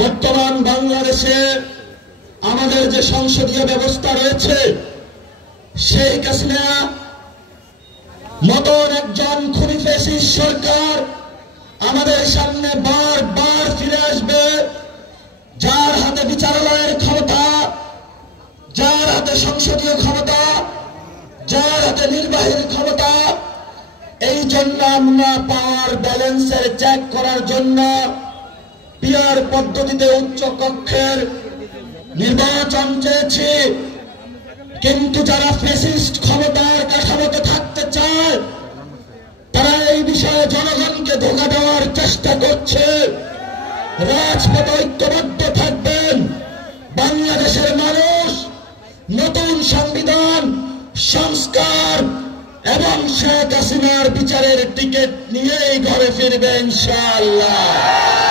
বর্তমান বাংলাদেশে আমাদের যে সংসদীয় ব্যবস্থা রয়েছে, শেখ হাসিনা মতন একজন খুনি ফ্যাসিস্ট সরকার আমাদের সামনে বারবার ফিরে আসবে, যার হাতে বিচারালয়ের ক্ষমতা, যার হাতে সংসদীয় ক্ষমতা, যার হাতে নির্বাহীর ক্ষমতা। এই জন্য আমরা পাওয়ার ব্যালেন্সের চেক করার জন্য পিয়ার পদ্ধতিতে উচ্চ কক্ষের নির্বাচন চেয়েছি। কিন্তু যারা ফ্যাসিস্ট ক্ষমতার কাঠামোতে থাকতে চায়, তারা এই বিষয়ে জনগণকে ধোঁকা দেওয়ার চেষ্টা করছে। রাজপথে ঐক্যবদ্ধ থাকবেন। বাংলাদেশের মানুষ নতুন সংবিধান সংস্কার এবং শেখ হাসিনার বিচারের টিকিট নিয়েই ঘরে ফিরবে ইনশাআল্লাহ।